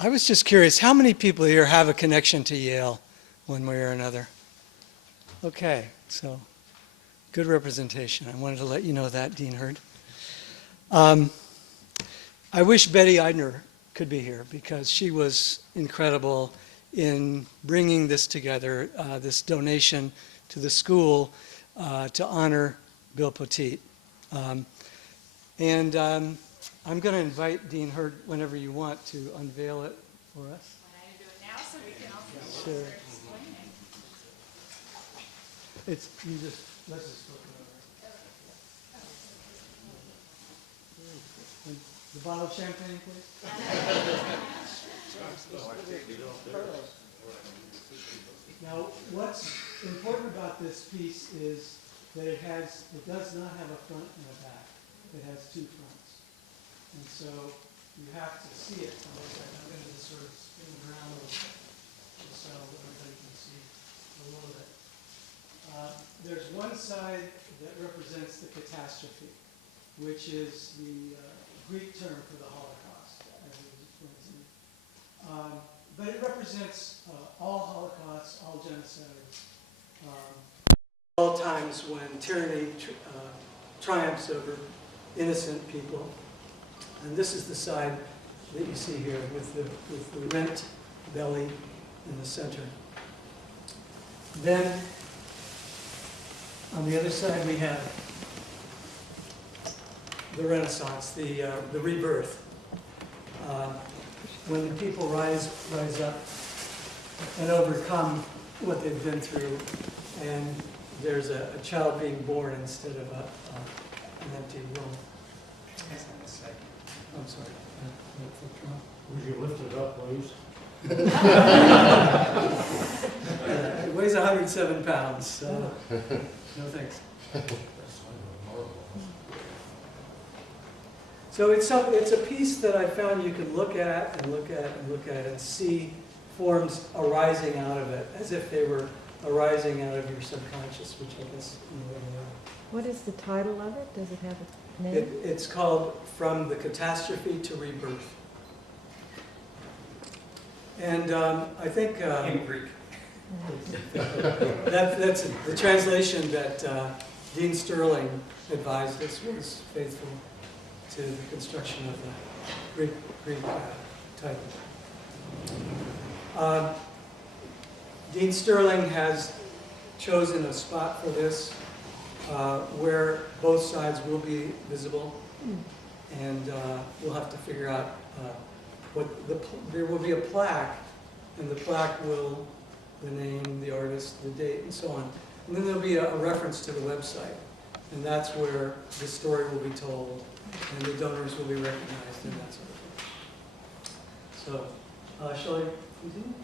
I was just curious, how many people here have a connection to Yale one way or another? Okay, so good representation. I wanted to let you know that, Dean Herdt. I wish Betty Eidner could be here because she was incredible in bringing this together, this donation to the school to honor Bill Poteat. I'm going to invite Dean Herdt whenever you want to unveil it for us. Why don't you do it now so we can also Sure. start explaining. Let's just flip it over. The bottle of champagne, please. Now, what's important about this piece is that it does not have a front and a back. It has two fronts. And so you have to see it. I'm going to just sort of spin it around a little bit just so everybody can see a little bit. There's one side that represents the catastrophe, which is the Greek term for the Holocaust, as it was explained to me. But it represents all Holocausts, all genocides, all times when tyranny triumphs over innocent people. And this is the side that you see here with the rent belly in the center. Then on the other side we have the Renaissance, the rebirth. When the people rise up and overcome what they've been through, and there's a child being born instead of an empty room. I'm sorry. Would you lift it up, please? It weighs 107 pounds, so no thanks. So it's a piece that I found you can look at and look at and look at and see forms arising out of it, as if they were arising out of your subconscious, which I guess in a way they are. What is the title of it? Does it have a name? It's called From the Catastrophe to Rebirth. And I think In Greek. that's the translation that Dean Sterling advised us was faithful to the construction of the Greek title. Dean Sterling has chosen a spot for this where both sides will be visible, and we'll have to figure out there will be a plaque, and the plaque will the name, the artist, the date, and so on. And then there'll be a reference to the website, and that's where the story will be told, and the donors will be recognized, and that sort of thing. So, shall I continue?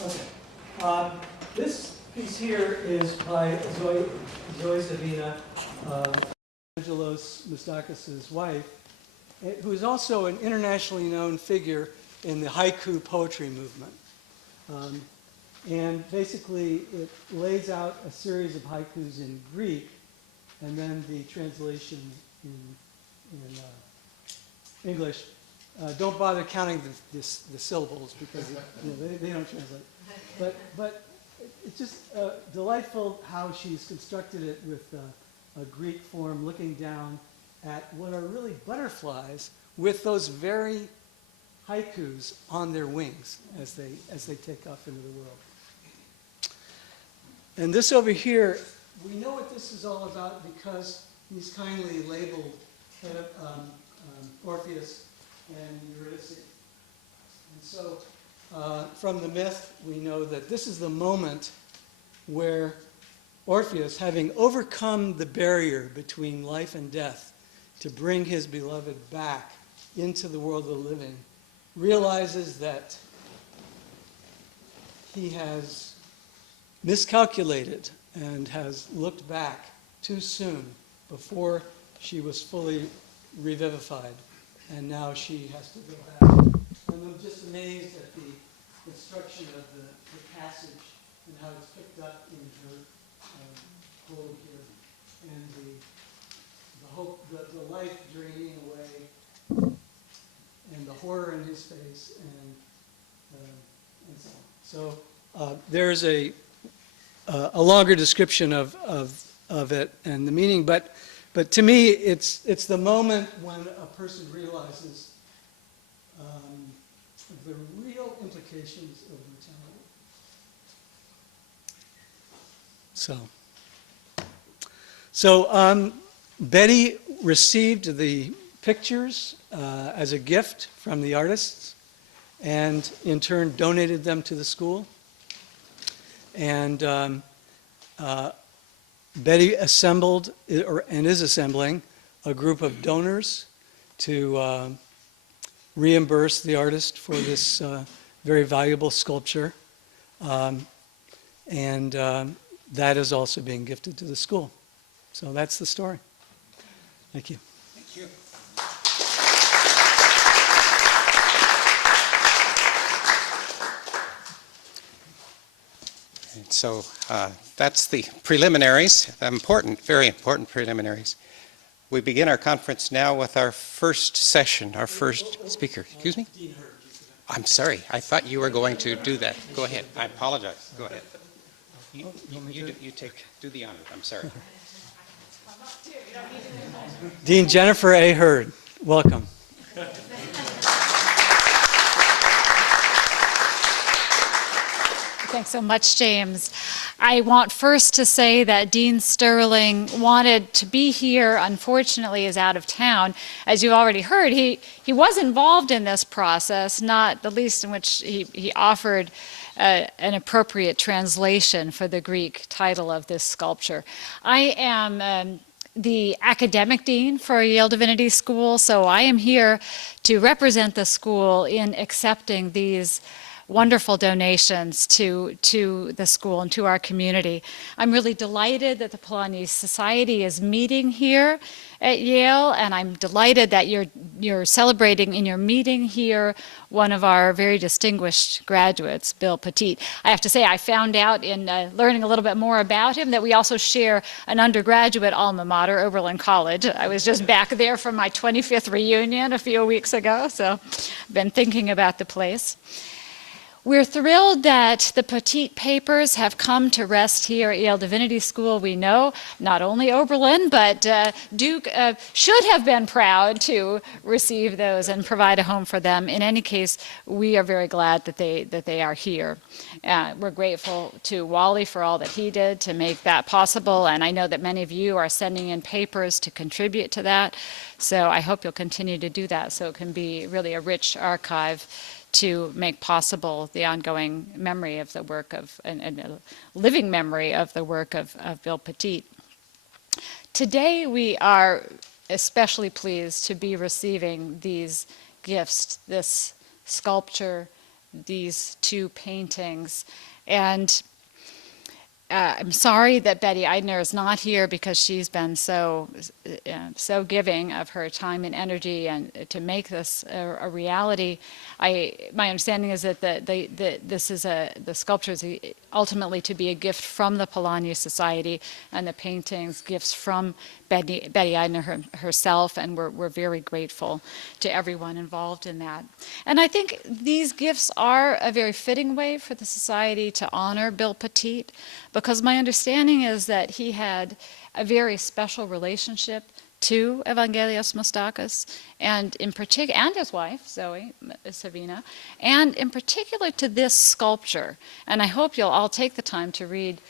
Okay. This piece here is by Zoe Zavina, Angelos Moustakis' wife, who is also an internationally known figure in the haiku poetry movement. And basically, it lays out a series of haikus in Greek, and then the translation in English. Don't bother counting the syllables because they don't translate. But it's just delightful how she's constructed it with a Greek form, looking down at what are really butterflies with those very haikus on their wings as they take off into the world. And this over here, we know what this is all about because he's kindly labeled Orpheus and Eurydice. And so from the myth, we know that this is the moment where Orpheus, having overcome the barrier between life and death to bring his beloved back into the world of the living, realizes that he has miscalculated and has looked back too soon before she was fully revivified, and now she has to go back. And I'm just amazed at the construction of the passage and how it's picked up in her quote here, and the hope, the life draining away, and the horror in his face, and and so on. So there's a longer description of it and the meaning, but to me, it's the moment when a person realizes the real implications of mortality. So Betty received the pictures as a gift from the artists, and in turn donated them to the school. And Betty assembled, and is assembling, a group of donors to reimburse the artist for this very valuable sculpture. And that is also being gifted to the school. So that's the story. Thank you. Thank you. And so that's the preliminaries, important, very important preliminaries. We begin our conference now with our first session, our first speaker. Excuse me? I'm sorry. I thought you were going to do that. Go ahead. I apologize. Go ahead. You do the honor. I'm sorry. Dean Jennifer A. Herdt, welcome. Thanks so much, James. I want first to say that Dean Sterling wanted to be here, unfortunately is out of town. As you already heard, he was involved in this process, not the least in which he offered an appropriate translation for the Greek title of this sculpture. I am the academic dean for Yale Divinity School, so I am here to represent the school in accepting these wonderful donations to the school and to our community. I'm really delighted that the Polanyi Society is meeting here at Yale, and I'm delighted that you're celebrating in your meeting here one of our very distinguished graduates, Bill Poteat. I have to say, I found out in learning a little bit more about him that we also share an undergraduate alma mater, Oberlin College. I was just back there for my 25th reunion a few weeks ago, so I've been thinking about the place. We're thrilled that the Poteat papers have come to rest here at Yale Divinity School. We know not only Oberlin, but Duke should have been proud to receive those and provide a home for them. In any case, we are very glad that they are here. We're grateful to Wally for all that he did to make that possible, and I know that many of you are sending in papers to contribute to that. So I hope you'll continue to do that so it can be really a rich archive to make possible the ongoing memory of the work of, and living memory of the work of Bill Poteat. Today we are especially pleased to be receiving these gifts, this sculpture, these two paintings, and I'm sorry that Betty Eidner is not here because she's been so giving of her time and energy and to make this a reality. My understanding is that the sculpture is ultimately to be a gift from the Polanyi Society, and the paintings gifts from Betty Eidner herself, and we're very grateful to everyone involved in that. And I think these gifts are a very fitting way for the Society to honor Bill Poteat, because my understanding is that he had a very special relationship to Evangelios Moustakis, and in particular, and his wife, Zoe Savina, and in particular to this sculpture. And I hope you'll all take the time to read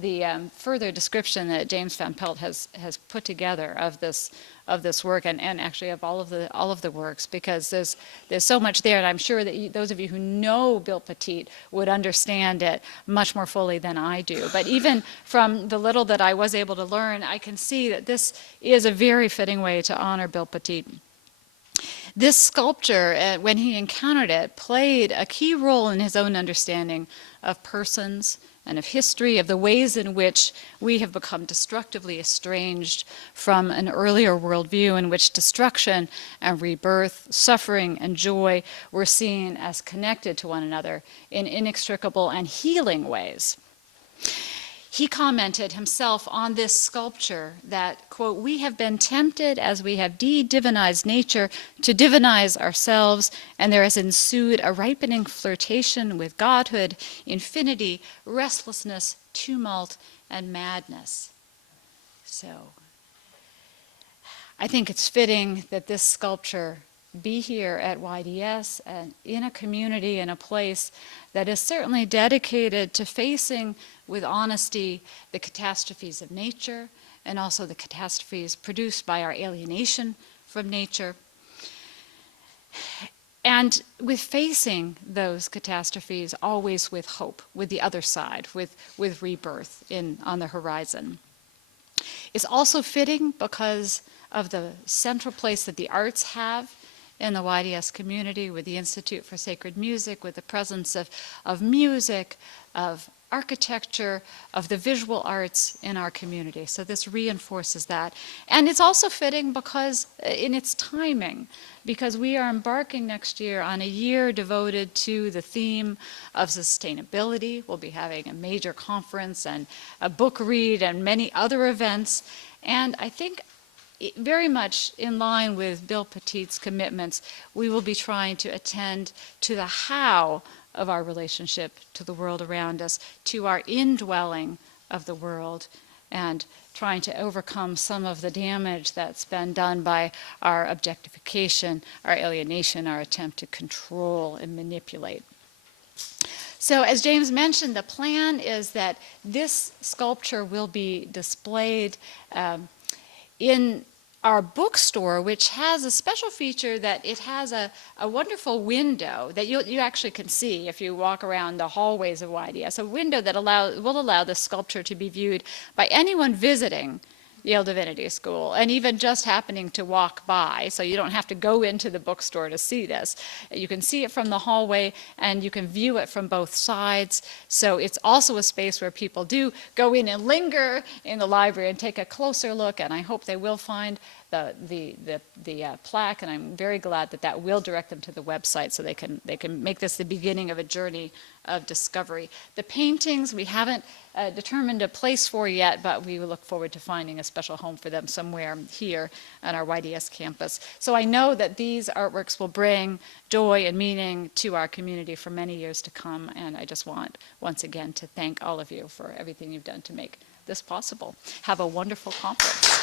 the further description that James Van Pelt has put together of this work, and actually of all of the works, because there's so much there, and I'm sure that those of you who know Bill Poteat would understand it much more fully than I do. But even from the little that I was able to learn, I can see that this is a very fitting way to honor Bill Poteat. This sculpture, when he encountered it, played a key role in his own understanding of persons and of history, of the ways in which we have become destructively estranged from an earlier worldview in which destruction and rebirth, suffering and joy were seen as connected to one another in inextricable and healing ways. he commented himself on this sculpture that, quote, "We have been tempted as we have de-divinized nature to divinize ourselves, and there has ensued a ripening flirtation with godhood, infinity, restlessness, tumult, and madness." So I think it's fitting that this sculpture be here at YDS and in a community, in a place that is certainly dedicated to facing with honesty the catastrophes of nature and also the catastrophes produced by our alienation from nature. And with facing those catastrophes always with hope, with the other side, with rebirth on the horizon. It's also fitting because of the central place that the arts have in the YDS community, with the Institute for Sacred Music, with the presence of music, of architecture, of the visual arts in our community. So this reinforces that. And it's also fitting because in its timing, because we are embarking next year on a year devoted to the theme of sustainability. We'll be having a major conference and a book read and many other events. And I think very much in line with Bill Poteat's commitments, we will be trying to attend to the how of our relationship to the world around us, to our indwelling of the world, and trying to overcome some of the damage that's been done by our objectification, our alienation, our attempt to control and manipulate. So as James mentioned, the plan is that this sculpture will be displayed in our bookstore, which has a special feature that it has a wonderful window that you actually can see if you walk around the hallways of YDS, a window that will allow the sculpture to be viewed by anyone visiting Yale Divinity School, and even just happening to walk by, so you don't have to go into the bookstore to see this. You can see it from the hallway, and you can view it from both sides. So it's also a space where people do go in and linger in the library and take a closer look, and I hope they will find the plaque, and I'm very glad that that will direct them to the website so they can make this the beginning of a journey of discovery. The paintings we haven't determined a place for yet, but we look forward to finding a special home for them somewhere here on our YDS campus. So I know that these artworks will bring joy and meaning to our community for many years to come, and I just want once again to thank all of you for everything you've done to make this possible. Have a wonderful conference.